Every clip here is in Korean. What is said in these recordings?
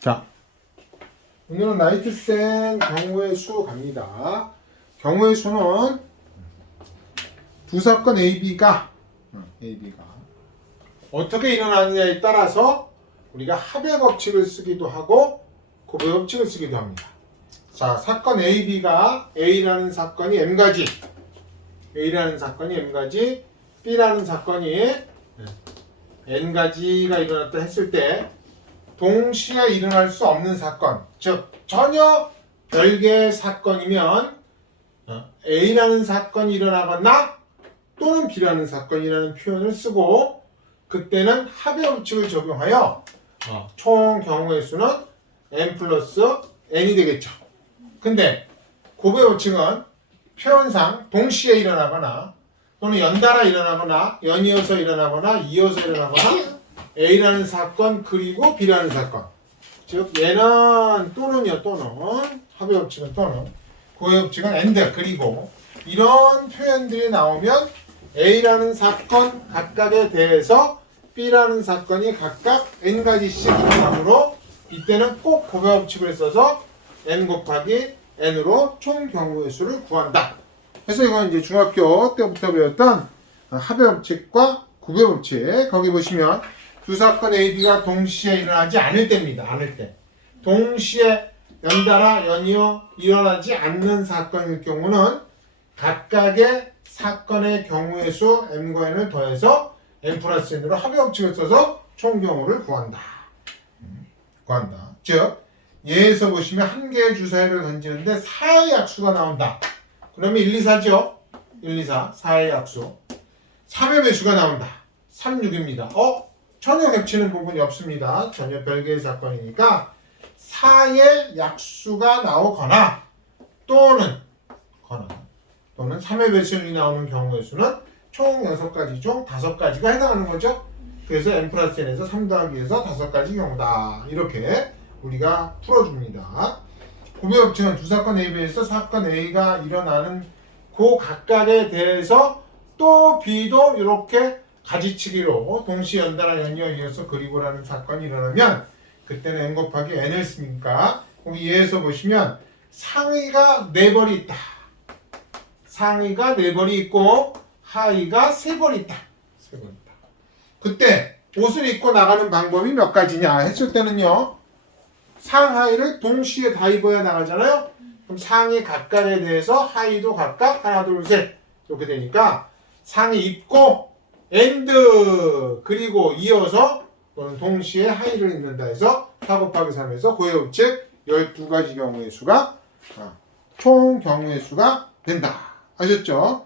자, 오늘은 라이트센 경우의 수 갑니다. 경우의 수는 두 사건 AB가 어떻게 일어나느냐에 따라서 우리가 합의 법칙을 쓰기도 하고 곱의 법칙을 쓰기도 합니다. 자, 사건 AB가 A라는 사건이 M가지, A라는 사건이 M가지, B라는 사건이 N가지가 일어났다 했을 때 동시에 일어날 수 없는 사건, 즉 전혀 별개의 사건이면 A라는 사건이 일어나거나 또는 B라는 사건이라는 표현을 쓰고, 그때는 합의 법칙을 적용하여 총 경우의 수는 n 플러스 n이 되겠죠. 근데 곱의 법칙은 표현상 동시에 일어나거나 또는 연달아 일어나거나 연이어서 일어나거나 이어서 일어나거나 A라는 사건 그리고 B라는 사건, 즉 얘는 또는요, 또는 합의 법칙은 또는, 곱의 법칙은 and 그리고, 이런 표현들이 나오면 A라는 사건 각각에 대해서 B라는 사건이 각각 n가지씩 일어나므로 이때는 꼭 곱의 법칙을 써서 n 곱하기 n으로 총 경우의 수를 구한다. 그래서 이건 이제 중학교 때부터 배웠던 합의 법칙과 곱의 법칙, 거기 보시면 두 사건 AB가 동시에 일어나지 않을 때입니다. 않을 때. 동시에 연달아 연이어 일어나지 않는 사건일 경우는 각각의 사건의 경우의 수 m과 n을 더해서 n 플러스 n으로 합의 법칙을 써서 총 경우를 구한다. 즉 예에서 보시면 한 개의 주사위를 던지는데 4의 약수가 나온다. 그러면 1, 2, 4죠? 1, 2, 4, 4의 약수. 3의 배수가 나온다. 3, 6입니다. 전혀 겹치는 부분이 없습니다. 전혀 별개의 사건이니까 4의 약수가 나오거나 또는 3의 배수이 나오는 경우의 수는 총 6가지 중 5가지가 해당하는 거죠. 그래서 n 플러스 n에서 3 더하기 해서 5가지 경우다. 이렇게 우리가 풀어줍니다. 곱의 법칙은 두 사건 AB에서 사건 A가 일어나는 그 각각에 대해서 또 B도 이렇게 가지치기로 동시 연달아 연이어 이어서 그리고라는 사건이 일어나면 그때는 n 곱하기 n을 쓰니까 거기 예에서 보시면 상의가 4벌이 있다. 상의가 4벌이 있고 하의가 3벌이 있다. 3벌 있다. 그때 옷을 입고 나가는 방법이 몇 가지냐 했을 때는요, 상하의를 동시에 다 입어야 나가잖아요. 그럼 상의 각각에 대해서 하의도 각각 하나 둘 셋 이렇게 되니까 상의 입고 and 그리고 이어서 또는 동시에 하의를 입는다 해서 4 곱하기 3에서 곱의 법칙 12가지 경우의 수가 총 경우의 수가 된다. 아셨죠?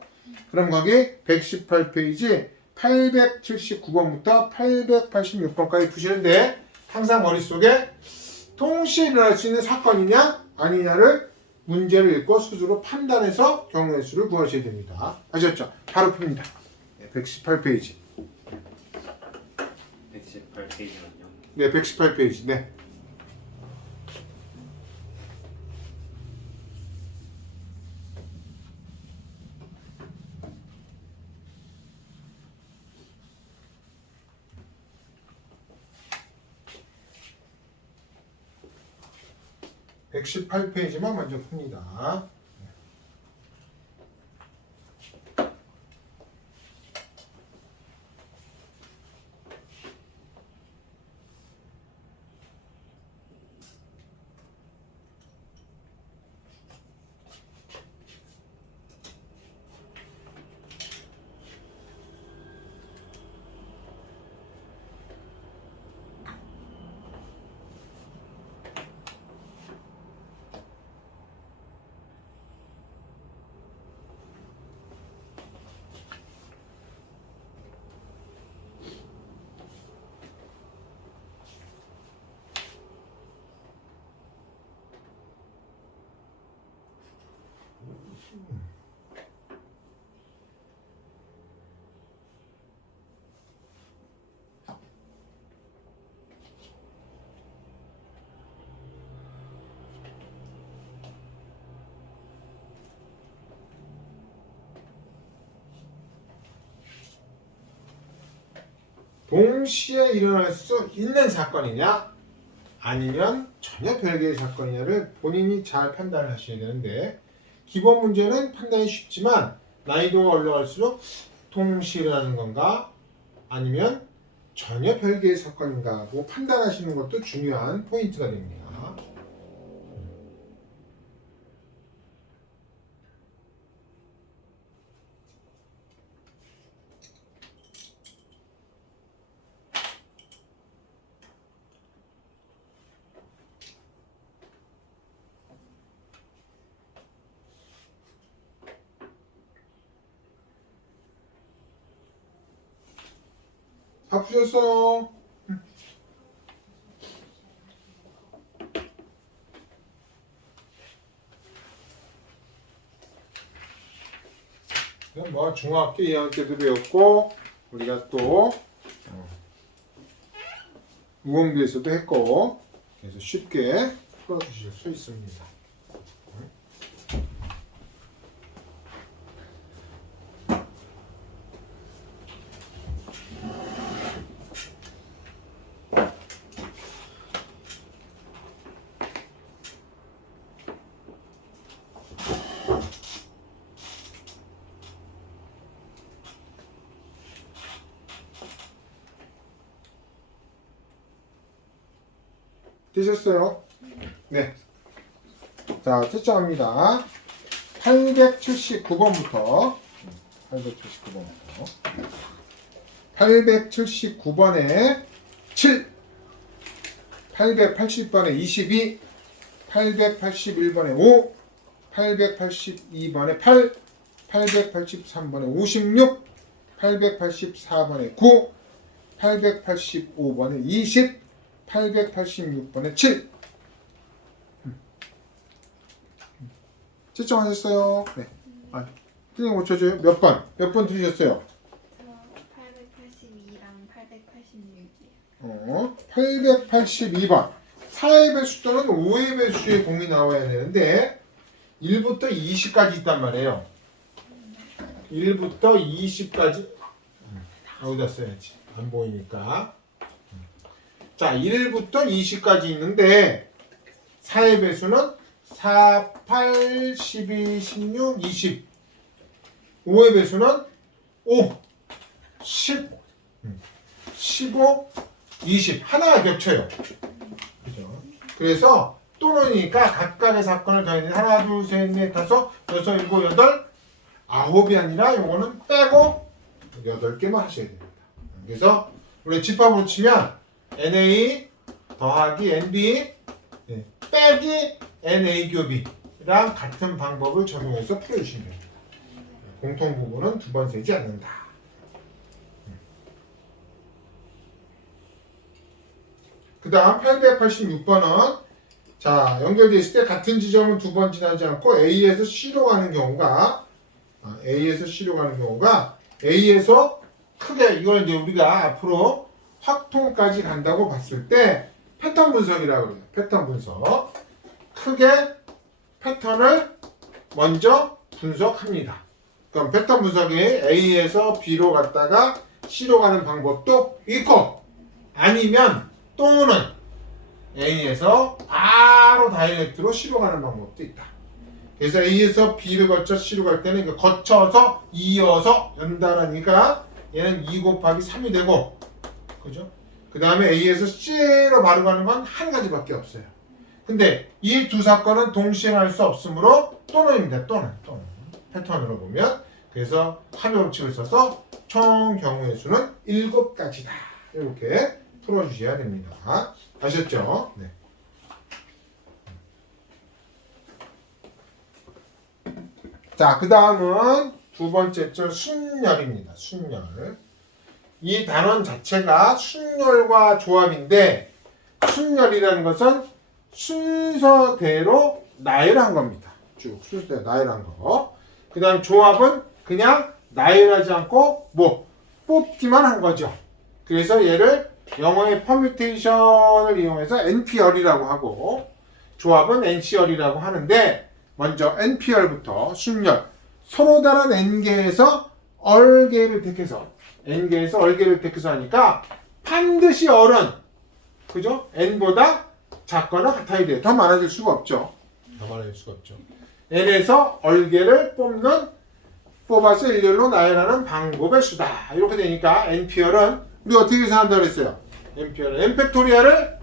그럼 거기 118페이지 879번부터 886번까지 푸시는데 항상 머릿속에 동시에 일어날 수 있는 사건이냐 아니냐를 문제를 읽고 스스로 판단해서 경우의 수를 구하셔야 됩니다. 아셨죠? 바로 풉니다. 118페이지. 118페이지만요. 네, 118페이지. 네. (118페이지만) 먼저 풉니다. 동시에 일어날 수 있는 사건이냐 아니면 전혀 별개의 사건이냐를 본인이 잘 판단을 하셔야 되는데 기본 문제는 판단이 쉽지만 난이도가 올라갈수록 동시에 일어나는 건가 아니면 전혀 별개의 사건인가 하고 판단하시는 것도 중요한 포인트가 됩니다. 다 푸셨어요? 뭐 중학교 2학년 때도 배웠고 우리가 또 우엉비에서도 했고 그래서 쉽게 풀어주실 수 있습니다. 되셨어요? 네. 자, 채점합니다. 879번부터 879번에 7, 880번에 22, 881번에 5, 882번에 8, 883번에 56, 884번에 9, 885번에 20, 886번에 7. 채점하셨어요? 네. 선생님 고쳐줘요. 몇 번? 몇 번 들으셨어요? 저 882랑 886이요. 882번. 4의 배수 또는 5의 배수의 공이 나와야 되는데 1부터 20까지 있단 말이에요. 1부터 20까지 여기다 써야지. 안 보이니까. 자, 1부터 20까지 있는데 4의 배수는 4, 8, 12, 16, 20 5의 배수는 5, 10, 15, 20 하나가 겹쳐요. 그죠? 그래서 또는이니까 각각의 사건을 더해야 돼. 하나, 둘, 셋, 넷, 다섯, 여섯, 일곱, 여덟, 아홉이 아니라 요거는 빼고 8개만 하셔야 됩니다. 그래서 우리 집합으로 치면 NA 더하기 NB 빼기 NA 교비랑 같은 방법을 적용해서 풀어주시면 됩니다. 공통 부분은 두 번 세지 않는다. 그 다음 886번은 자 연결되어 있을 때 같은 지점은 두 번 지나지 않고 A에서 C로 가는 경우가 A에서 크게 이걸 이제 우리가 앞으로 확통까지 간다고 봤을 때 패턴 분석이라고 그래요. 패턴 분석. 크게 패턴을 먼저 분석합니다. 그럼 패턴 분석이 A에서 B로 갔다가 C로 가는 방법도 있고 아니면 또는 A에서 바로 다이렉트로 C로 가는 방법도 있다. 그래서 A에서 B를 거쳐 C로 갈 때는 이거 거쳐서 이어서 연달아니까 얘는 2 곱하기 3이 되고 그죠? 그 다음에 A에서 C로 바로 가는 건 한 가지밖에 없어요. 근데 이 두 사건은 동시에 할 수 없으므로 또는입니다. 또는 패턴으로 보면 그래서 합의 법칙을 써서 총 경우의 수는 7가지다. 이렇게 풀어주셔야 됩니다. 아셨죠? 네. 자, 그 다음은 두 번째 절 순열입니다. 순열. 이 단원 자체가 순열과 조합인데 순열이라는 것은 순서대로 나열한 겁니다. 쭉 순서대로 나열한 거. 그 다음 조합은 그냥 나열하지 않고 뭐 뽑기만 한 거죠. 그래서 얘를 영어의 퍼뮤테이션을 이용해서 NPR이라고 하고 조합은 NCR이라고 하는데 먼저 NPR부터 순열 서로 다른 N개에서 얼개를 택해서 N개에서 얼개를 택해서 하니까 반드시 얼은 그죠? N보다 작거나 같아야 돼요. 더 많아질 수가 없죠. 더 많아질 수가 없죠. n에서 얼개를 뽑아서 일렬로 나열하는 방법의 수다. 이렇게 되니까 n피얼은 우리 어떻게 계산한다고 했어요? n피얼은 n 팩토리얼을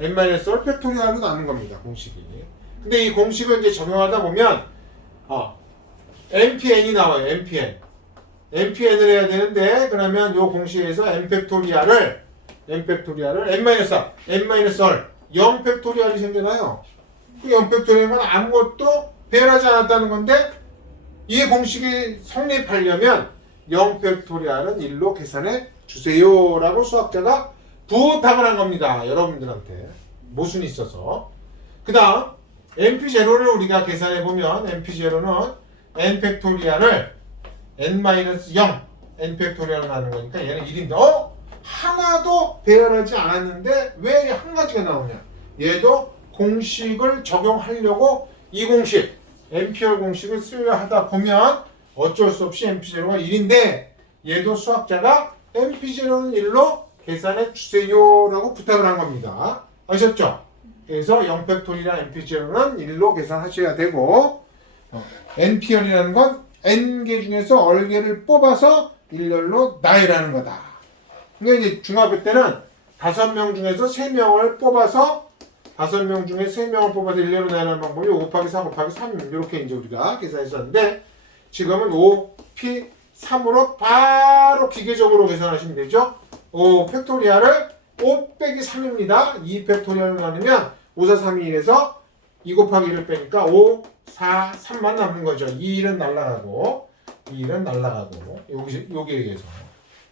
n-1 팩토리얼로 나눈 겁니다. 공식이. 근데 이 공식을 이제 적용하다 보면 npn이 나와요. npn을 해야 되는데 그러면 이 공식에서 n 팩토리얼을 n-1, n-1, 0 팩토리얼이 생겨나요. 그 0 팩토리얼은 아무것도 배열하지 않았다는 건데 이 공식이 성립하려면 0 팩토리얼은 1로 계산해 주세요라고 수학자가 부탁을 한 겁니다. 여러분들한테 모순이 있어서. 그 다음 np0를 우리가 계산해 보면 np0는 n 팩토리얼을 n-0 n 팩토리얼로 하는 거니까 얘는 1인데 하나도 배열하지 않았는데 왜 한 가지가 나오냐? 얘도 공식을 적용하려고 이 공식 npr 공식을 쓰려 하다 보면 어쩔 수 없이 np0가 1인데 얘도 수학자가 np0는 1로 계산해 주세요라고 부탁을 한 겁니다. 아셨죠? 그래서 0팩토리얼이랑 np0는 1로 계산하셔야 되고 npr이라는 건 n개 중에서 얼개를 뽑아서 일렬로 나열하는 거다. 그러니까 이제 중학교 때는 5명 중에서 3명을 뽑아서 5명 중에 3명을 뽑아서 일렬로 나열하는 방법이 5 곱하기 4 곱하기 3 이렇게 이제 우리가 계산했었는데 지금은 5p 3으로 바로 기계적으로 계산하시면 되죠. 5 팩토리얼을 5 빼기 3입니다. 2 팩토리얼을 나누면 5, 4, 3, 2, 1에서 2 곱하기 1을 빼니까 5, 4, 3만 남는 거죠. 2, 1은 날라가고 2, 1은 날라가고 여기에 의해서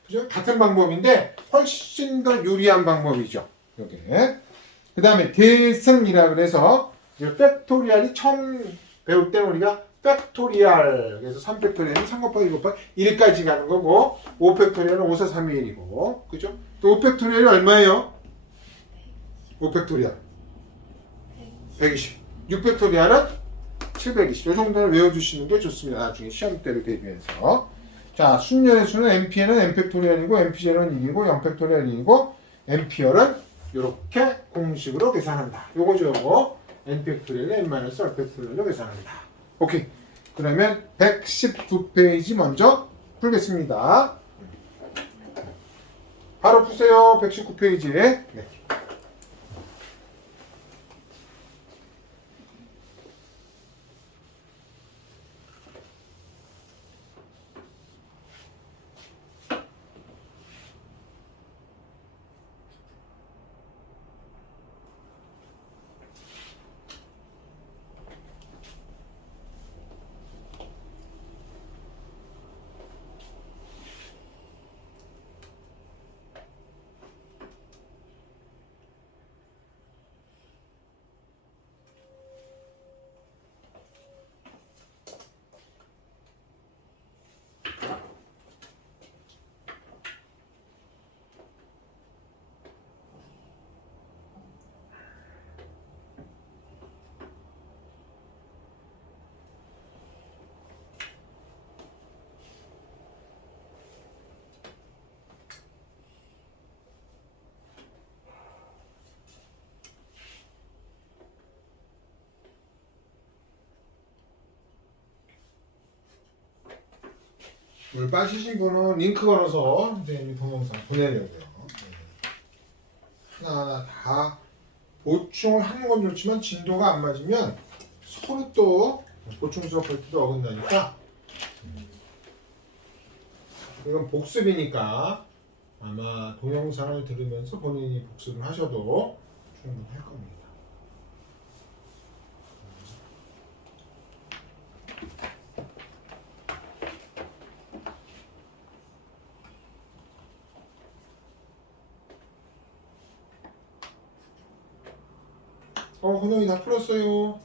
그죠? 같은 방법인데 훨씬 더 유리한 방법이죠. 요게. 그 다음에 계승이라 그래서 팩토리얼이 처음 배울 때는 우리가 팩토리얼 그래서 3팩토리얼은 3 곱하기 2 곱하기 1까지 가는 거고 5팩토리얼은 5, 4, 3, 2, 1이고 그죠? 또 5팩토리얼이 얼마예요? 5팩토리얼 120 6팩토리얼은 720 이 정도는 외워주시는 게 좋습니다. 나중에 시험 때를 대비해서 자 순열의 수는 npn은 n팩토리얼이고 np0은 1이고 0팩토리얼 1이고 np열은 이렇게 공식으로 계산한다. 요거죠, 요거. n팩토리얼, n-1팩토리얼로 계산한다. 오케이. 그러면 119페이지 먼저 풀겠습니다. 바로 푸세요. 119페이지. 네. 물 빠지신 분은 링크 걸어서 선생님이 동영상 보내려고요. 하나하나 다 보충을 하는 건 좋지만 진도가 안 맞으면 서로 또 보충 수업할 때도 어긋나니까 이건 복습이니까 아마 동영상을 들으면서 본인이 복습을 하셔도 충분할 겁니다. 호동이 다 풀었어요.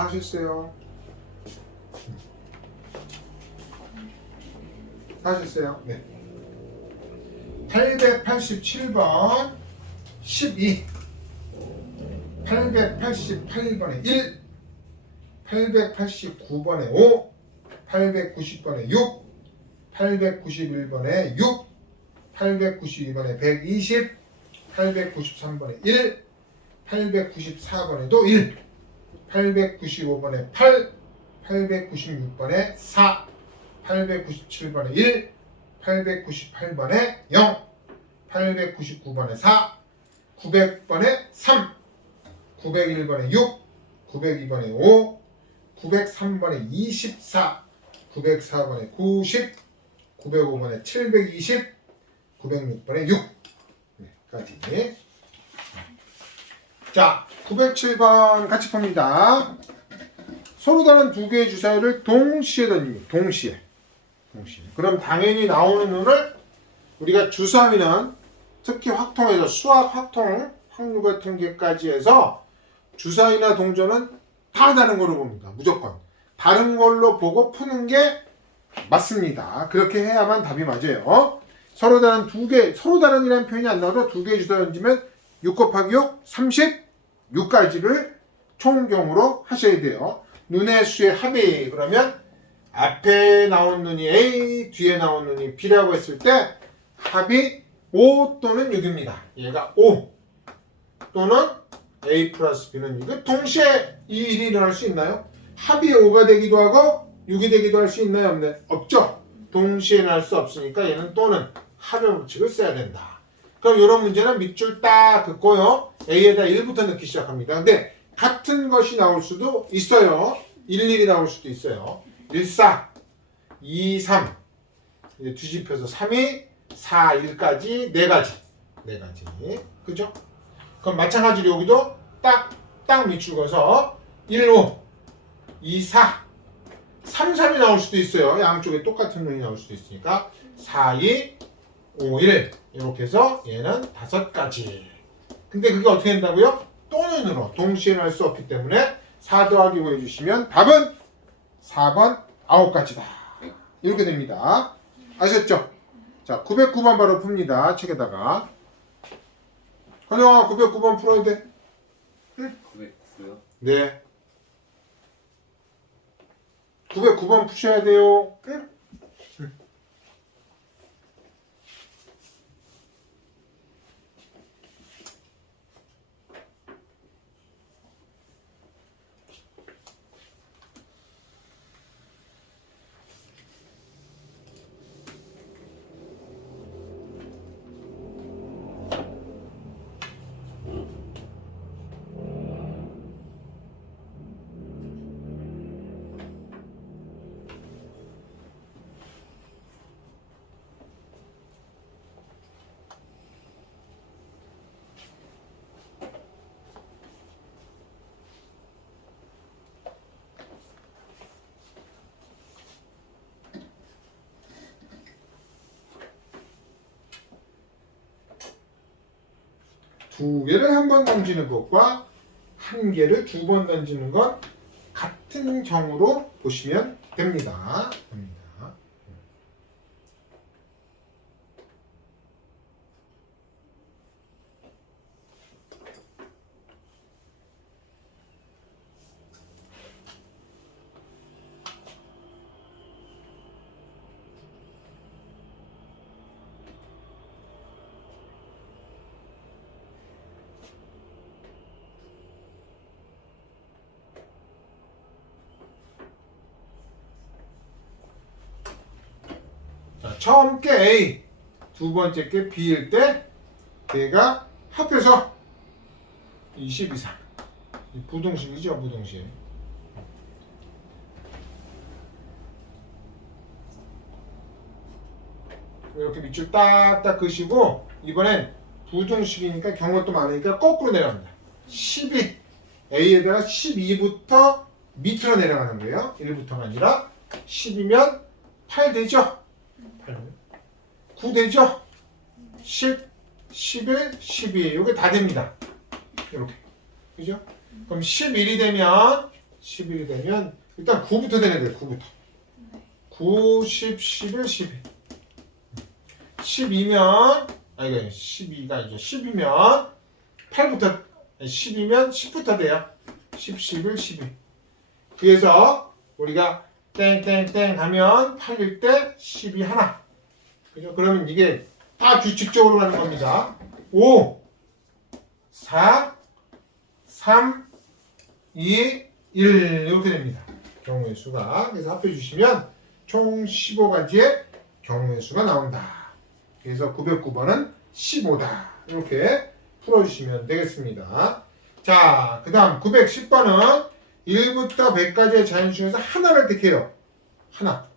다 하셨어요. 다 하셨어요. 네. 887번 12, 888번에 1, 889번에 5, 890번에 6, 891번에 6, 892번에 120, 893번에 1, 894번에도 1, 895번에 8, 896번에 4, 897번에 1, 898번에 0, 899번에 4, 900번에 3, 901번에 6, 902번에 5, 903번에 24, 904번에 90, 905번에 720, 906번에 6까지. 자, 907번 같이 봅니다. 서로 다른 두 개의 주사위를 동시에 던집니다. 동시에. 그럼 당연히 나오는 눈을 우리가 주사위는 특히 확통에서 수학 확통, 확률과 통계까지 해서 주사위나 동전은 다 다른 걸로 봅니다. 무조건. 다른 걸로 보고 푸는 게 맞습니다. 그렇게 해야만 답이 맞아요. 서로 다른 두 개, 서로 다른이라는 표현이 안 나와도 두 개의 주사위 던지면 6 곱하기 6, 36가지를 총경으로 하셔야 돼요. 눈의 수의 합이 그러면 앞에 나온 눈이 A, 뒤에 나온 눈이 B라고 했을 때 합이 5 또는 6입니다. 얘가 5 또는 A 플러스 B는 6. 동시에 이 일이 일어날 수 있나요? 합이 5가 되기도 하고 6이 되기도 할 수 있나요? 없나요? 없죠. 동시에 일어날 수 없으니까 얘는 또는 합의 법칙을 써야 된다. 그럼 이런 문제는 밑줄 딱 긋고요. A에다 1부터 넣기 시작합니다. 근데 같은 것이 나올 수도 있어요. 11이 나올 수도 있어요. 1, 4, 2, 3 이제 뒤집혀서 3이 4, 1까지 4가지. 그죠? 그럼 마찬가지로 여기도 딱 밑줄 그어서 1, 5, 2, 4, 3, 3이 나올 수도 있어요. 양쪽에 똑같은 눈이 나올 수도 있으니까 4, 2, 5, 1 이렇게 해서 얘는 5가지. 근데 그게 어떻게 된다고요? 또는으로 동시에 할 수 없기 때문에 4 더하기 5 해주시면 답은 4번 9가지다. 이렇게 됩니다. 아셨죠? 자, 909번 바로 풉니다. 책에다가. 현영아 909번 풀어야 돼. 응? 909요? 네. 909번 푸셔야 돼요. 응? 두 개를 한 번 던지는 것과 한 개를 두 번 던지는 건 같은 경우로 보시면 됩니다. 자, 처음 게 A, 두 번째 게 B일 때 걔가 합해서 20 이상. 부등식이죠, 부등식. 이렇게 밑줄 딱딱 그시고 이번엔 부등식이니까 경우도 많으니까 거꾸로 내려갑니다. 12 A에다가 12부터 밑으로 내려가는 거예요. 1부터가 아니라 10이면 8 되죠? 8. 9 되죠? 10, 11, 12 이게 다 됩니다. 이렇게 그죠? 그럼 11이 되면 11이 되면 일단 9부터 되는 거예요. 9부터. 9, 10, 11, 12. 12면 이거 12가 이제 10이면 8부터 10이면 10부터 돼요. 10, 11, 12. 그래서 우리가 땡땡땡 하면 8일 때 10이 하나. 그죠? 그러면 이게 다 규칙적으로 가는 겁니다. 5, 4, 3, 2, 1 이렇게 됩니다. 경우의 수가. 그래서 합해 주시면 총 15가지의 경우의 수가 나온다. 그래서 909번은 15다. 이렇게 풀어주시면 되겠습니다. 자, 그 다음 910번은 1부터 100까지의 자연 중에서 하나를 택해요. 하나.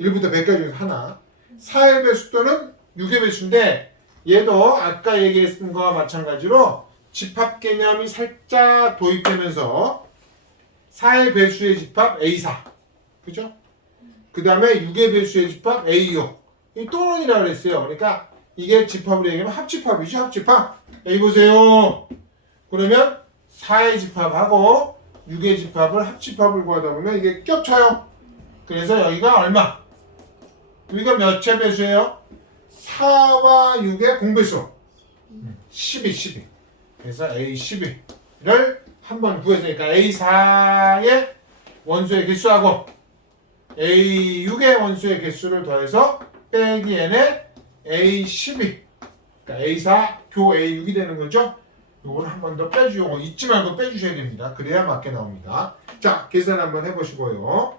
1부터 100까지 중에서 하나. 4의 배수 또는 6의 배수인데 얘도 아까 얘기했던 거와 마찬가지로 집합 개념이 살짝 도입되면서 4의 배수의 집합 A4. 그죠? 그 다음에 6의 배수의 집합 A6. 이 또는이라고 그랬어요. 그러니까 이게 집합으로 얘기하면 합집합이죠. 합집합. 여기 보세요. 그러면 4의 집합하고 6의 집합을 합집합을 구하다 보면 이게 겹쳐요. 그래서 여기가 얼마? 여기가 몇째 배수예요? 4와 6의 공배수. 12. 그래서 A12를 한번 구했으니까 A4의 원소의 개수하고 A6의 원소의 개수를 더해서 빼기 n의 A12. 그러니까 A4 교 A6이 되는 거죠. 요거를 한 번 더 빼주고 잊지 말고 빼주셔야 됩니다. 그래야 맞게 나옵니다. 자, 계산 한번 해보시고요.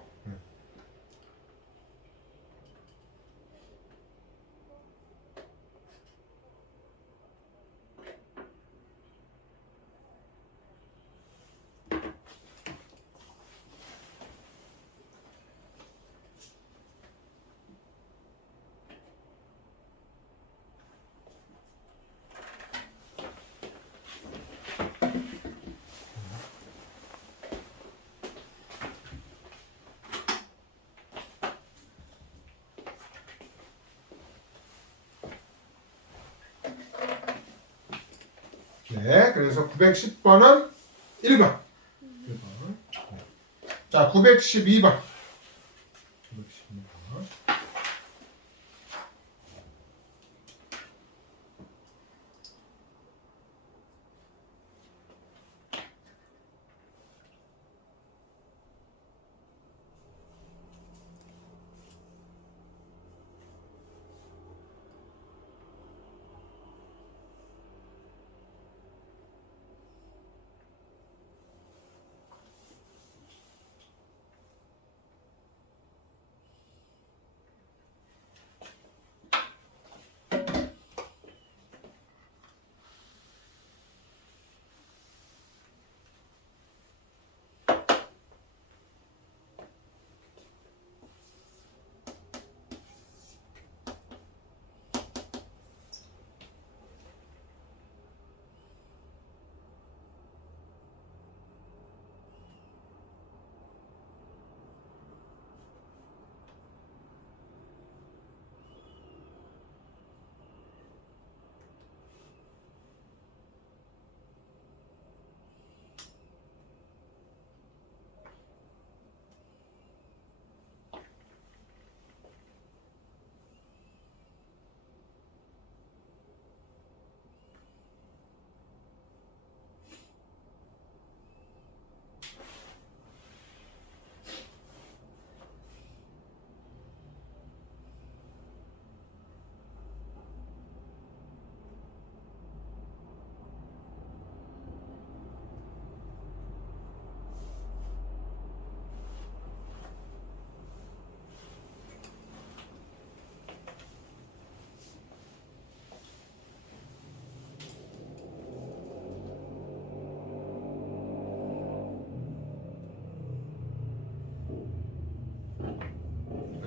네, 그래서 910번은 1번. 자, 912번. 912번.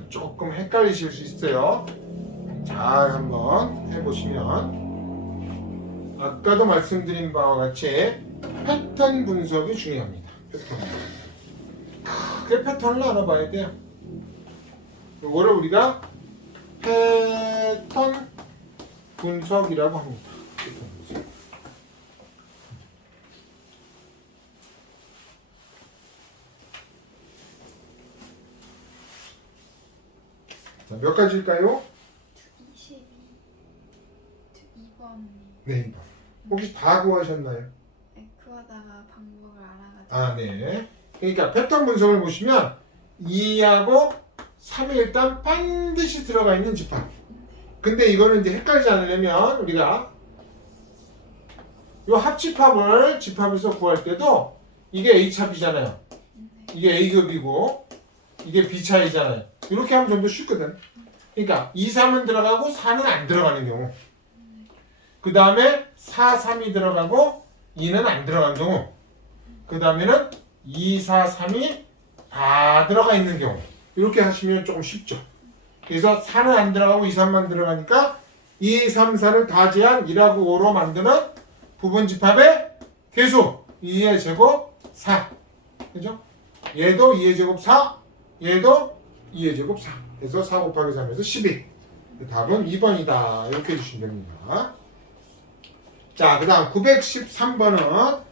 조금 헷갈리실 수 있어요. 잘 한번 해보시면 아까도 말씀드린 바와 같이 패턴 분석이 중요합니다. 패턴. 크게 패턴을 알아봐야 돼요. 이거를 우리가 패턴 분석이라고 합니다. 패턴 분석. 몇 가지일까요? 22. 2번. 네, 2번. 혹시 다 구하셨나요? 구하다가 방법을 알아가지고. 아, 네. 그러니까 패턴 분석을 보시면 2하고 3이 일단 반드시 들어가 있는 집합. 근데 이거는 이제 헷갈리지 않으려면 우리가 이 합집합을 집합에서 구할 때도 이게 A차비잖아요. 이게 A급이고 이게 B차이잖아요. 이렇게 하면 좀 더 쉽거든. 그러니까 2, 3은 들어가고 4는 안 들어가는 경우. 그 다음에 4, 3이 들어가고 2는 안 들어가는 경우. 그 다음에는 2, 4, 3이 다 들어가 있는 경우. 이렇게 하시면 조금 쉽죠. 그래서 4는 안 들어가고 2, 3만 들어가니까 2, 3, 4를 다 제한 1하고 5로 만드는 부분 집합의 개수 2의 제곱 4. 그죠? 얘도 2의 제곱 4, 얘도 2의 제곱 4. 그래서 4 곱하기 3에서 12. 답은 2번이다. 이렇게 해주시면 됩니다. 자, 그 다음 913번은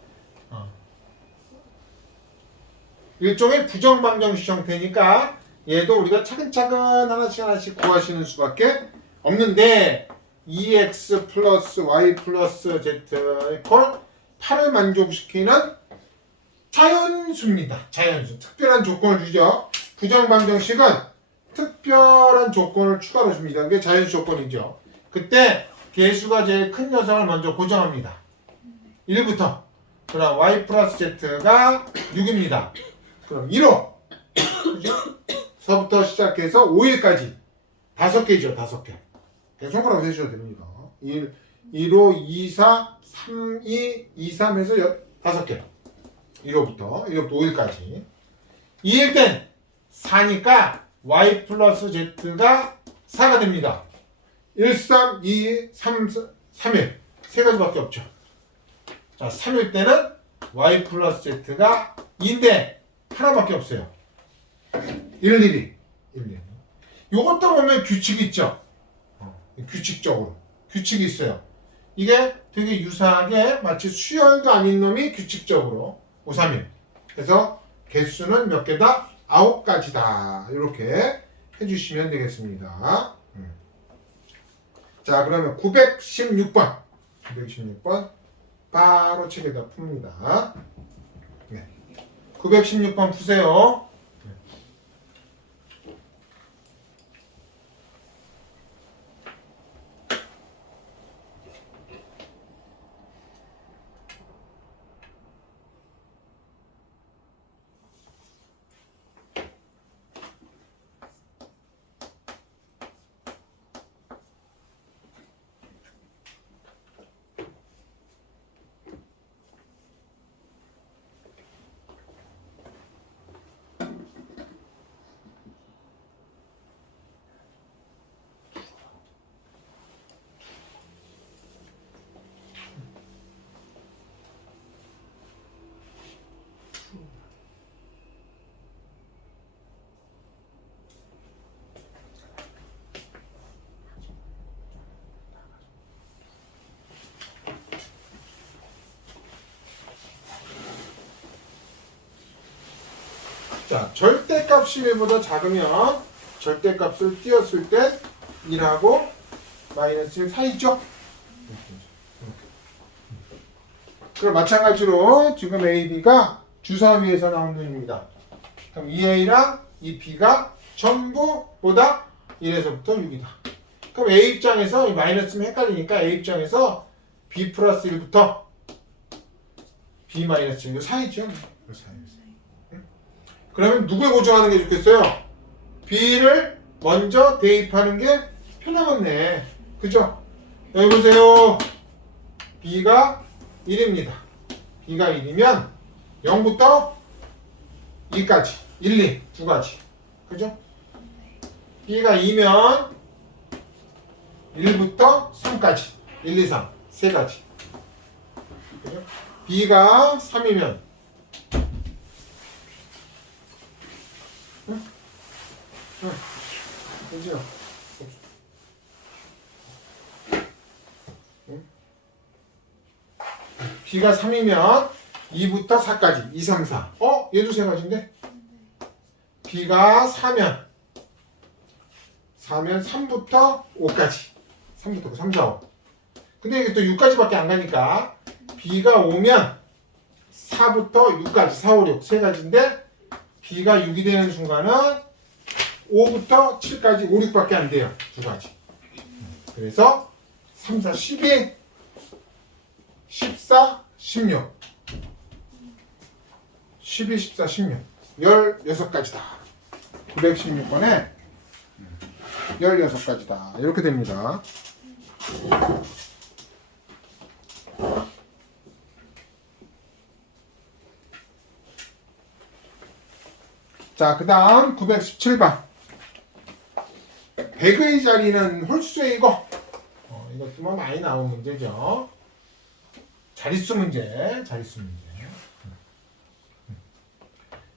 일종의 부정방정식 형태니까 얘도 우리가 차근차근 하나씩 구하시는 수밖에 없는데 2x 플러스 y 플러스 z 이퀄 8을 만족시키는 자연수입니다. 자연수. 특별한 조건을 주죠. 부정방정식은 특별한 조건을 추가로 줍니다. 그게 자연수 조건이죠. 그때 개수가 제일 큰 녀석을 먼저 고정합니다. 1부터. 그럼 y 플러스 z가 6입니다. 그럼 1호. 그죠? 서부터 시작해서 5일까지 5개죠. 5개. 손가락으로 해주셔도 됩니다. 1호, 2, 4, 3, 2, 2, 3에서 5개. 1호부터 5일까지. 2일 땐 4니까 y 플러스 z가 4가 됩니다. 1, 3, 2, 3, 3일. 세 가지밖에 없죠. 자, 3일 때는 y 플러스 z가 2인데 하나밖에 없어요. 1, 1이. 1, 1. 요것도 보면 규칙이 있죠. 규칙적으로. 규칙이 있어요. 이게 되게 유사하게 마치 수열도 아닌 놈이 규칙적으로 5, 3일. 그래서 개수는 몇 개다? 9가지다. 이렇게 해주시면 되겠습니다. 자, 그러면 916번. 916번. 바로 책에다 풉니다. 네. 916번 푸세요. 자, 절대값이 1보다 작으면 절대값을 띄었을 때 1하고 마이너스 1 사이죠? 그럼 마찬가지로 지금 A, B가 주사 위에서 나온 놈입니다. 그럼 2A랑 2B가 전부보다 1에서부터 6이다. 그럼 A 입장에서 이 마이너스면 헷갈리니까 A 입장에서 B 플러스 1부터 B 마이너스 1 사이죠? 사이죠. 그러면 누굴 고정하는 게 좋겠어요? B를 먼저 대입하는 게 편하겠네. 그죠? 여기 보세요. B가 1입니다. B가 1이면 0부터 2까지. 1, 2, 두 가지. 그죠? B가 2면 1부터 3까지. 1, 2, 3. 세 가지. 그죠? B가 3이면 그죠? B가 3이면 2부터 4까지 2, 3, 4 얘도 세 가지인데 B가 4면 4면 3부터 5까지. 3부터 3, 4, 5. 근데 이게 또 6까지밖에 안 가니까 B가 5면 4부터 6까지, 4, 5, 6 세 가지인데 B가 6이 되는 순간은 5부터 7까지 5, 6밖에 안 돼요. 두 가지. 그래서 3, 4, 12, 14, 16. 12, 14, 16. 16가지다. 916번에 16가지다. 이렇게 됩니다. 자, 그 다음 917번. 100의 자리는 홀수이고, 이것도 뭐 많이 나온 문제죠. 자릿수 문제, 자릿수 문제.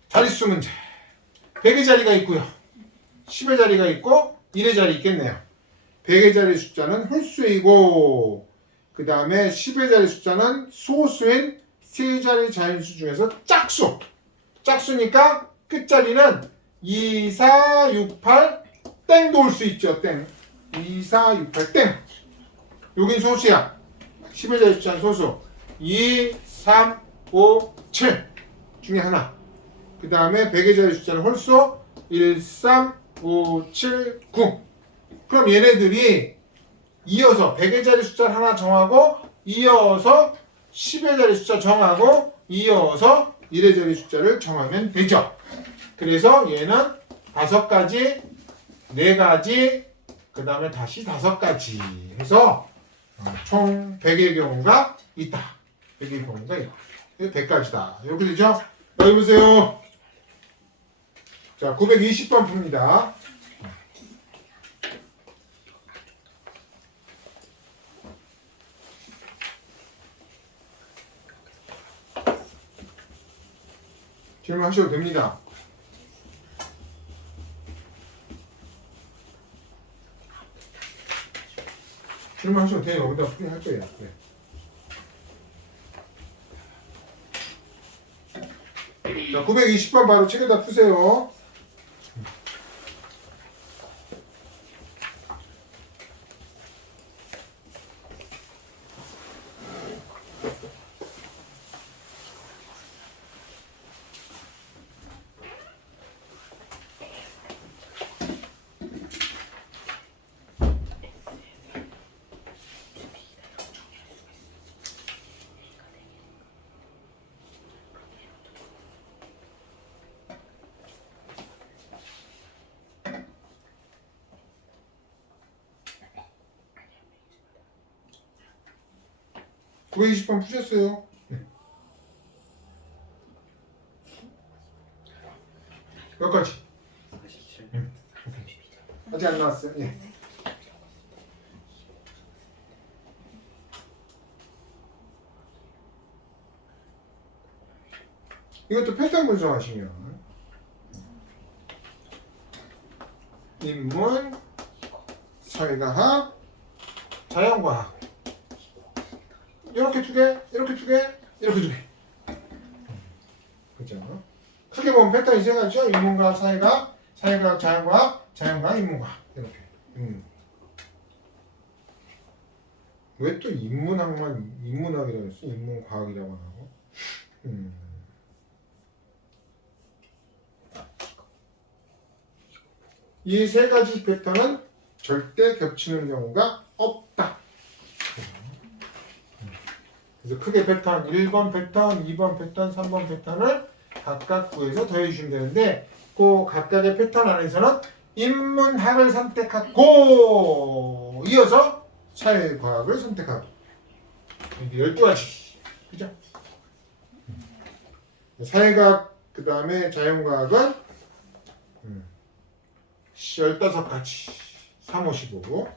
자릿수 문제. 100의 자리가 있고요. 10의 자리가 있고, 1의 자리 있겠네요. 100의 자리 숫자는 홀수이고, 그 다음에 10의 자리 숫자는 소수인 세 자리 자연수 중에서 짝수. 짝수니까 끝자리는 2, 4, 6, 8, 땡도 올 수 있죠. 땡. 2, 4, 6, 8, 땡. 여긴 소수야. 10의 자리 숫자는 소수. 2, 3, 5, 7 중에 하나. 그 다음에 100의 자리 숫자는 홀수. 1, 3, 5, 7, 9. 그럼 얘네들이 이어서 100의 자리 숫자를 하나 정하고 이어서 10의 자리 숫자 정하고 이어서 1의 자리 숫자를 정하면 되죠. 그래서 얘는 5가지, 4가지, 그 다음에 다시 5가지 해서 총 100의 경우가 있다. 100의 경우가 있다. 100가지다. 이렇게 되죠? 여기 보세요. 자, 920번 풉니다. 질문하셔도 됩니다. 질문하셔도 돼요. 여기다 풀이할 거예요. 네. 자, 920번 바로 책에다 푸세요. 구 920번 푸셨어요? 네. 몇 가지? 47. 아직 안 나왔어요. 예. 이것도 패턴 분석하시면 인문, 사회과학, 자연과학 이렇게 두 개, 이렇게 두 개, 이렇게 두 개. 그죠? 크게 보면 패턴이 세 가지죠. 인문과학, 사회과학, 사회과학, 자연과학, 자연과학, 인문과학 이렇게. 왜 또 인문학만 인문학이라고 했어? 인문과학이라고 안 하고? 이 세 가지 패턴은 절대 겹치는 경우가 없다. 그래서 크게 패턴 1번 패턴, 2번 패턴, 3번 패턴을 각각 구해서 더해주시면 되는데 그 각각의 패턴 안에서는 인문학을 선택하고 이어서 사회과학을 선택하고 12가지. 그죠? 사회과학 그 다음에 자연과학은 15가지 3, 5, 15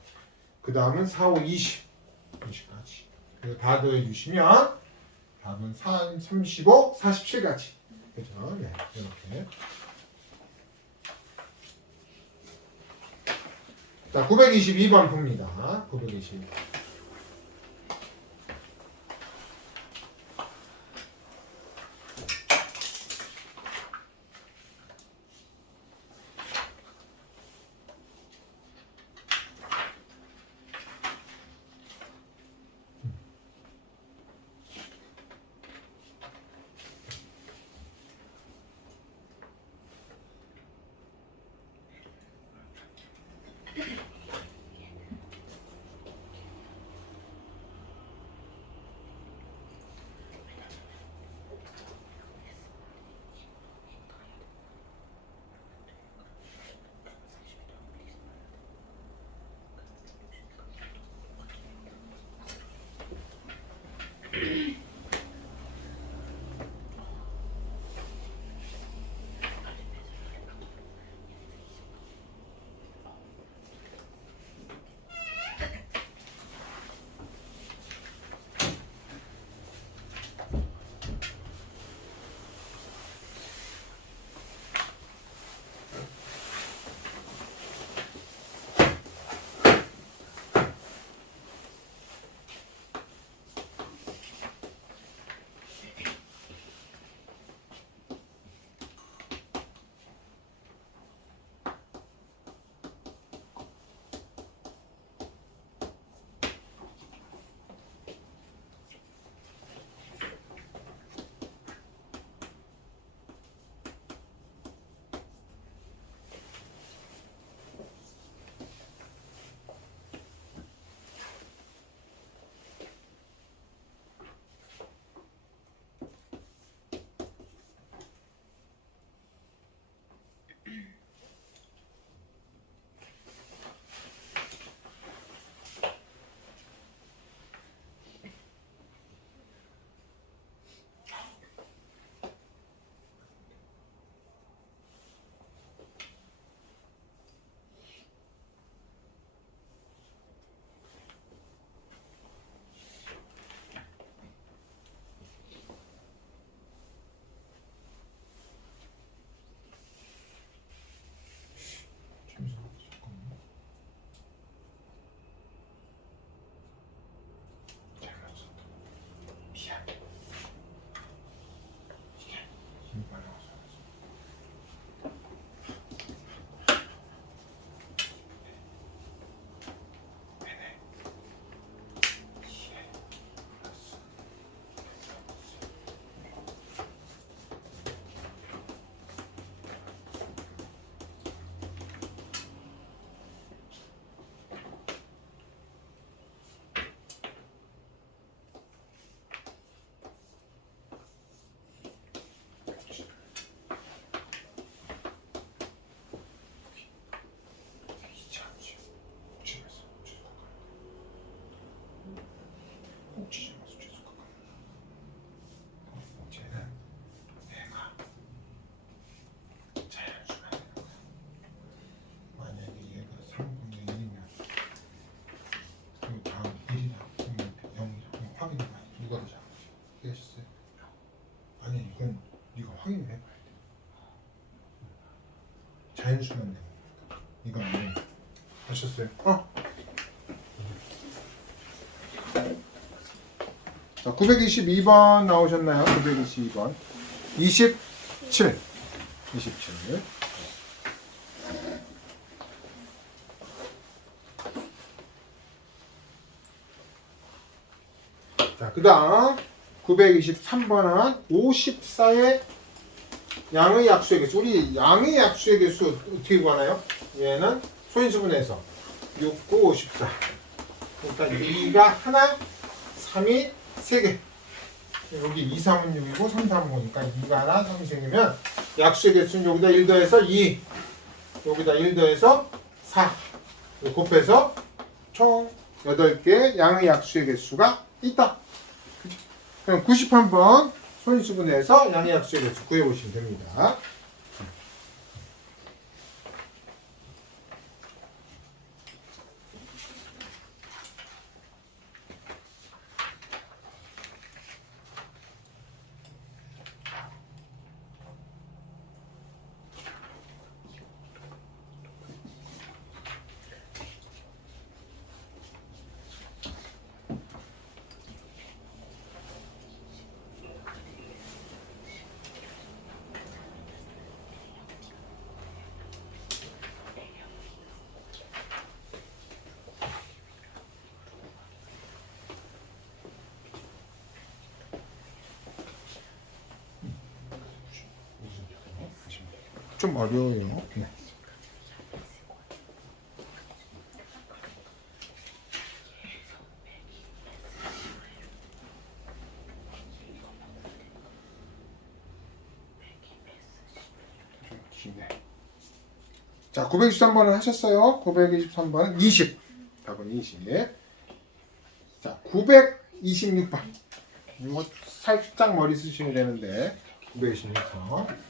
그 다음은 4, 5, 20 20가지 그래서 다 더해주시면 답은 3, 35, 47가지 그죠? 네, 이렇게 자, 922번 봅니다. 922번 확인을 해봐야 돼. 자연수만 되는 거니까. 이거 아니에요. 하셨어요? 자, 922번 나오셨나요? 922번. 27. 27. 자, 그 다음 923번은 54의 양의 약수의 개수. 우리 양의 약수의 개수 어떻게 구하나요? 얘는 소인수분해서 6, 9, 54. 그러니까 2가 하나, 3이 3개. 여기 2, 3은 6이고 3, 3은 5니까 2가 하나, 3이 3개면 약수의 개수는 여기다 1 더해서 2, 여기다 1 더해서 4 곱해서 총 8개 양의 약수의 개수가 있다. 그럼 91번 소인수분해서 양의 약수의 개수 구해보시면 됩니다. 좀 어려워요. 네. 자, 923번은 하셨어요. 923번은 20. 답은 20. 자, 926번. 이거 살짝 머리 쓰시면 되는데 920m.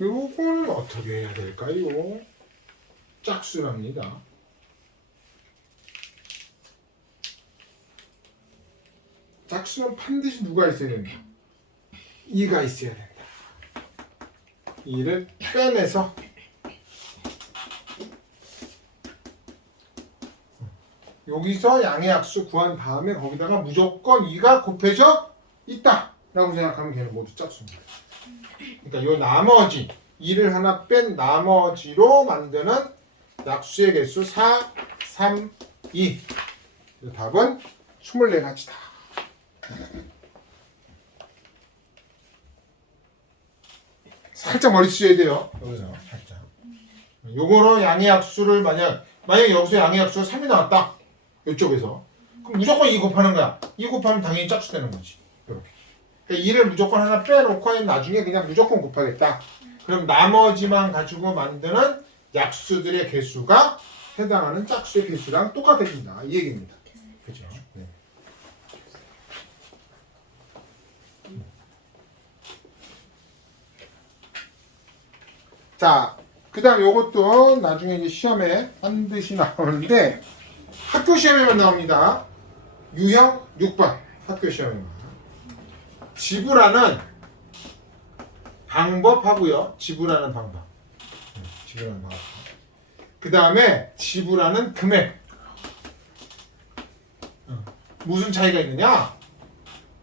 요거는 어떻게 해야 될까요? 짝수랍니다. 짝수는 반드시 누가 있어야 된다? 2가 있어야 된다. 2를 빼내서 여기서 양의 약수 구한 다음에 거기다가 무조건 2가 곱해져 있다 라고 생각하면 걔는 모두 짝수입니다. 그러니까 요 나머지 2를 하나 뺀 나머지로 만드는 약수의 개수 4, 3, 2. 답은 24가지다. 살짝 머리 쓰셔야 돼요. 여기서 살짝. 요거로 양의 약수를 만약에 여기서 양의 약수가 3이 나왔다. 이쪽에서. 그럼 무조건 2 곱하는 거야. 2 곱하면 당연히 짝수 되는 거지. 이렇게. 그러니까 2를 무조건 하나 빼놓고 나중에 그냥 무조건 곱하겠다. 그럼 나머지만 가지고 만드는 약수들의 개수가 해당하는 짝수의 개수랑 똑같아진다. 이 얘기입니다. 그죠? 네. 자, 그 다음 요것도 나중에 이제 시험에 반드시 나오는데 학교 시험에만 나옵니다. 유형 6번 학교 시험에만. 지불하는 방법하고요. 지불하는 방법. 지불하는 방법. 그 다음에 지불하는 금액. 무슨 차이가 있느냐?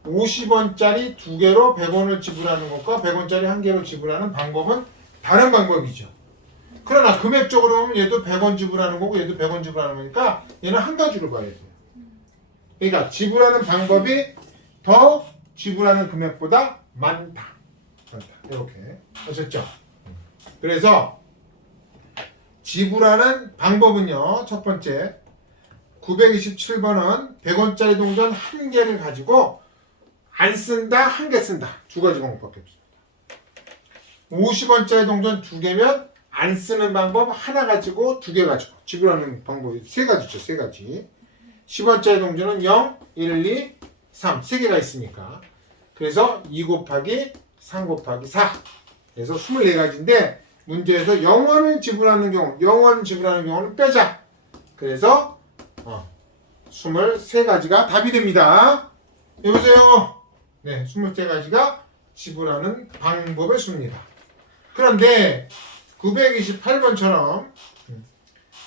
50원짜리 2개로 100원을 지불하는 것과 100원짜리 1개로 지불하는 방법은 다른 방법이죠. 그러나 금액적으로 보면 얘도 100원 지불하는 거고 얘도 100원 지불하는 거니까 얘는 한 가지로 봐야 돼요. 그러니까 지불하는 방법이 더 지불하는 금액보다 많다. 이렇게 하셨죠? 그래서 지불하는 방법은요. 첫 번째 927번은 100원짜리 동전 1개를 가지고 안 쓴다, 1개 쓴다. 두 가지 방법밖에 없습니다. 50원짜리 동전 2개면 안 쓰는 방법 하나 가지고 2개 가지고 지불하는 방법이 3가지죠. 3가지. 10원짜리 동전은 0, 1, 2, 3. 3개가 있으니까. 그래서 2 곱하기 3 곱하기 4. 그래서 24가지인데 문제에서 0원을 지불하는 경우, 0원 지불하는 경우는 빼자. 그래서 23가지가 답이 됩니다. 여보세요? 네, 23가지가 지불하는 방법의 수입니다. 그런데 928번처럼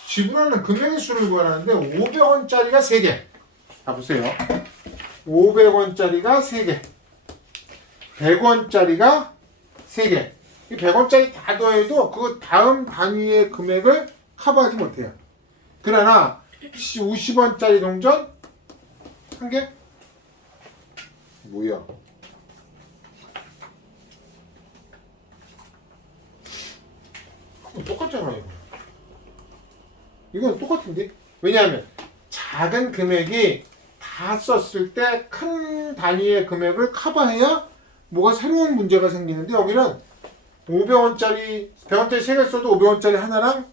지불하는 금액의 수를 구하는데 500원짜리가 3개. 자, 보세요. 500원짜리가 3개. 100원짜리가 3개. 이 100원짜리 다 더해도 그 다음 단위의 금액을 커버하지 못해요. 그러나 50원짜리 동전 1개? 뭐야? 똑같잖아요. 이건 똑같은데? 왜냐하면 작은 금액이 다 썼을 때 큰 단위의 금액을 커버해야 뭐가 새로운 문제가 생기는데 여기는 500원짜리 100원짜리 3개 써도 500원짜리 하나랑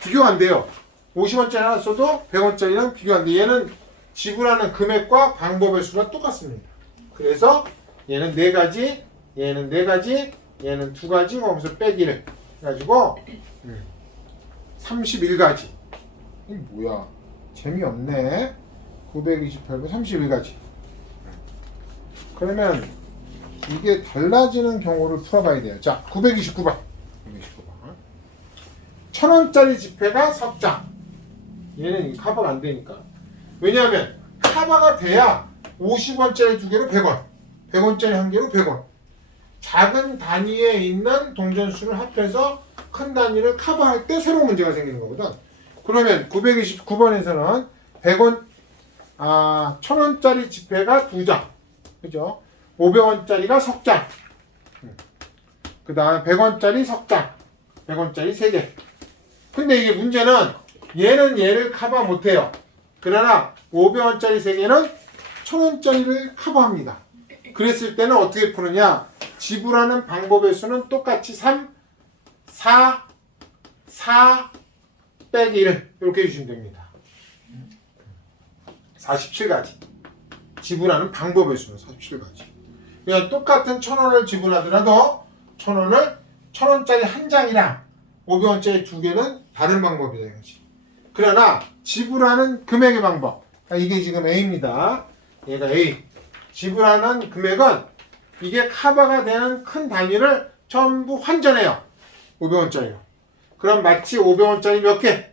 비교가 안 돼요. 50원짜리 하나 써도 100원짜리랑 비교 안 돼. 얘는 지불하는 금액과 방법의 수가 똑같습니다. 그래서 얘는 4가지, 얘는 4가지, 얘는 2가지, 거기서 빼기를 해가지고 31가지. 이 뭐야? 재미없네. 928번 31가지. 그러면 이게 달라지는 경우를 풀어봐야 돼요. 자, 929번. 929번. 1,000원짜리 지폐가 석 장. 얘는 커버가 안 되니까. 왜냐하면 커버가 돼야 50원짜리 두 개로 100원, 100원짜리 한 개로 100원. 작은 단위에 있는 동전수를 합해서 큰 단위를 커버할 때 새로운 문제가 생기는 거거든. 그러면 929번에서는 100원, 1,000원짜리 지폐가 2장. 그죠? 500원짜리가 석 장. 그 다음에 100원짜리 석 장. 100원짜리 3개. 근데 이게 문제는 얘는 얘를 커버 못해요. 그러나 500원짜리 3개는 1,000원짜리를 커버합니다. 그랬을 때는 어떻게 푸느냐? 지불하는 방법의 수는 똑같이 3, 4, 4 빼기 1 이렇게 해주시면 됩니다. 47가지. 지불하는 방법의 수는 47가지. 그냥 똑같은 1,000원을 지불하더라도 1,000원짜리 한 장이랑 500원짜리 두 개는 다른 방법이다 이거지. 그러나 지불하는 금액의 방법. 이게 지금 A입니다. 얘가 A. 지불하는 금액은 이게 커버가 되는 큰 단위를 전부 환전해요. 500원짜리로. 그럼 마치 500원짜리 몇 개?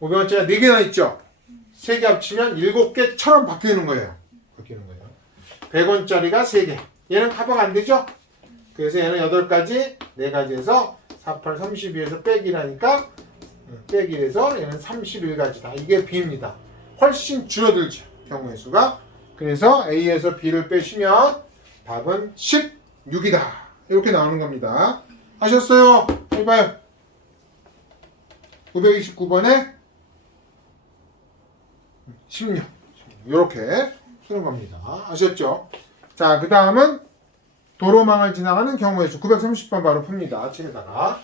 500원짜리 4개나 있죠? 3개 합치면 7개 1,000원 바뀌는 거예요. 100원짜리가 3개. 얘는 커버가 안 되죠? 그래서 얘는 8가지, 4가지에서 4, 8, 32에서 빼기라니까 빼기에서 얘는 31가지다. 이게 B입니다. 훨씬 줄어들죠. 경우의 수가. 그래서 A에서 B를 빼시면 답은 16이다. 이렇게 나오는 겁니다. 하셨어요? 해봐요. 929번에 16. 이렇게 쓰는 겁니다. 아셨죠? 자, 그 다음은 도로망을 지나가는 경우의 수. 930번 바로 풉니다. 책에다가.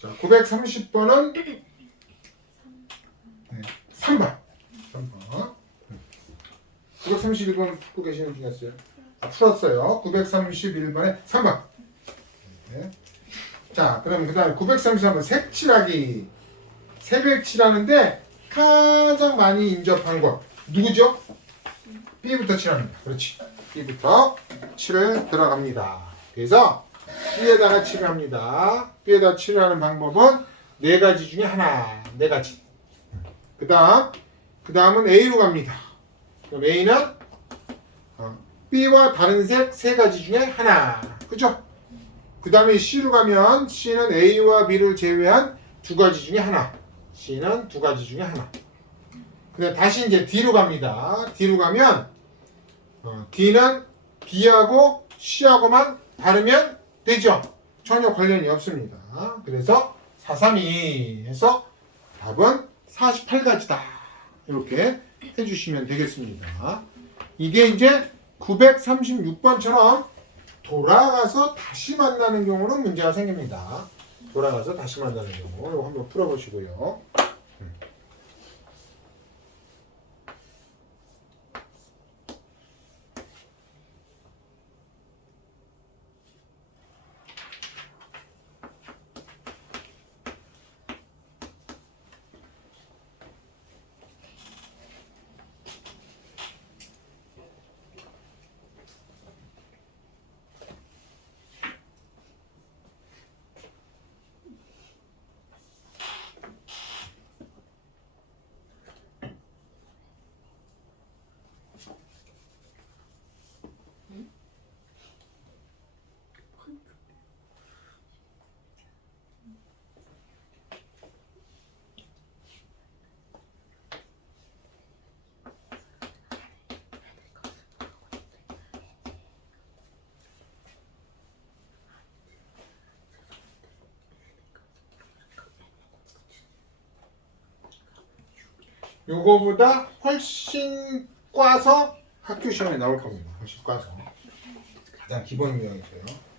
자, 930번은 3번. 931번 풀고 계시는 중이었어요. 풀었어요. 931번에 3번. 네. 자, 그럼 그 다음에 933번 색칠하기. 색을 칠하는데 가장 많이 인접한 것. 누구죠? B부터 칠합니다. 그렇지. B부터 칠을 들어갑니다. 그래서 B에다가 칠을 합니다. B에다 칠을 하는 방법은 4가지 중에 하나. 4가지. 그 다음은 A로 갑니다. 그럼 A는 B와 다른 색 3가지 중에 하나. 그죠? 그 다음에 C로 가면 C는 A와 B를 제외한 2가지 중에 하나. C는 2가지 중에 하나. 그 다음 다시 이제 D로 갑니다. D로 가면 D는 B하고 C하고만 다르면 되죠? 전혀 관련이 없습니다. 그래서 432 해서 답은 48가지다. 이렇게 해주시면 되겠습니다. 이게 이제 936번처럼 돌아가서 다시 만나는 경우는 문제가 생깁니다. 돌아가서 다시 만나는 경우 이거 한번 풀어보시고요. 요거보다 훨씬 꽈서 학교 시험에 나올 겁니다. 훨씬 꽈서. 가장 기본 유형이고요.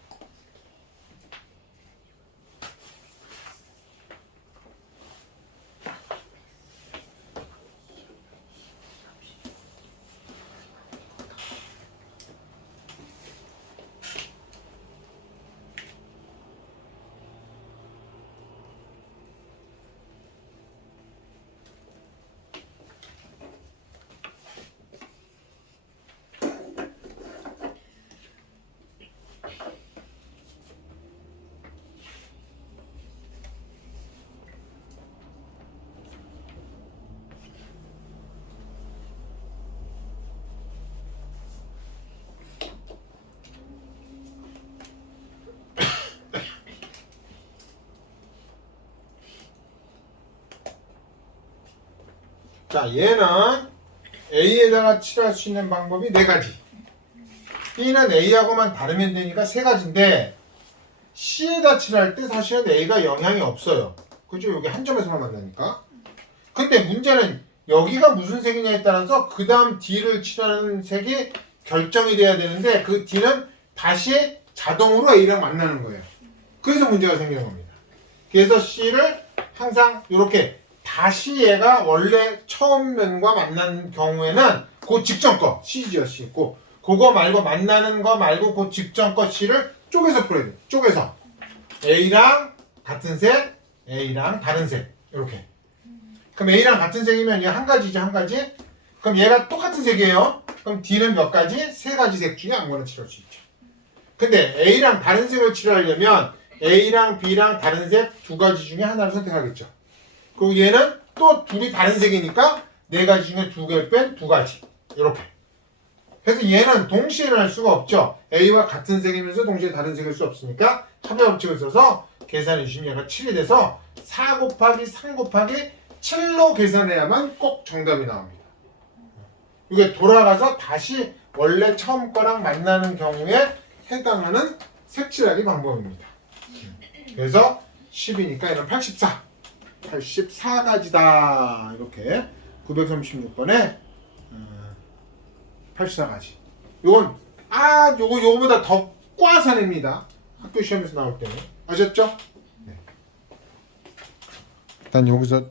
자, 얘는 A에다가 칠할 수 있는 방법이 4가지. B는 A하고만 다르면 되니까 3가지인데 C에다 칠할 때 사실은 A가 영향이 없어요. 그죠? 여기 한 점에서만 만나니까. 근데 문제는 여기가 무슨 색이냐에 따라서 그 다음 D를 칠하는 색이 결정이 돼야 되는데 그 D는 다시 자동으로 A랑 만나는 거예요. 그래서 문제가 생기는 겁니다. 그래서 C를 항상 이렇게 다시 얘가 원래 처음 면과 만나는 경우에는 그 직전 거 C죠, C 있고 그거 말고 만나는 거 말고 그 직전 거 C를 쪼개서 풀어야 돼. 쪼개서 A랑 같은 색, A랑 다른 색 이렇게. 그럼 A랑 같은 색이면 얘 한 가지죠, 한 가지. 그럼 얘가 똑같은 색이에요. 그럼 D는 몇 가지? 3가지 색 중에 아무거나 칠할 수 있죠. 근데 A랑 다른 색을 칠하려면 A랑 B랑 다른 색 2가지 중에 하나를 선택하겠죠. 그리고 얘는 또 둘이 다른 색이니까 4가지 중에 2개를 뺀 2가지 이렇게. 그래서 얘는 동시에는 할 수가 없죠. A와 같은 색이면서 동시에 다른 색일 수 없으니까 합의 법칙을 써서 계산해 주시면 얘가 7이 돼서 4 곱하기 3 곱하기 7로 계산해야만 꼭 정답이 나옵니다. 이게 돌아가서 다시 원래 처음 거랑 만나는 경우에 해당하는 색칠하기 방법입니다. 그래서 10이니까 얘는 84. 84가지다. 이렇게 936번에 84가지. 요건 요거보다 더 꽈산입니다. 학교 시험에서 나올 때는. 아셨죠? 네. 일단 여기서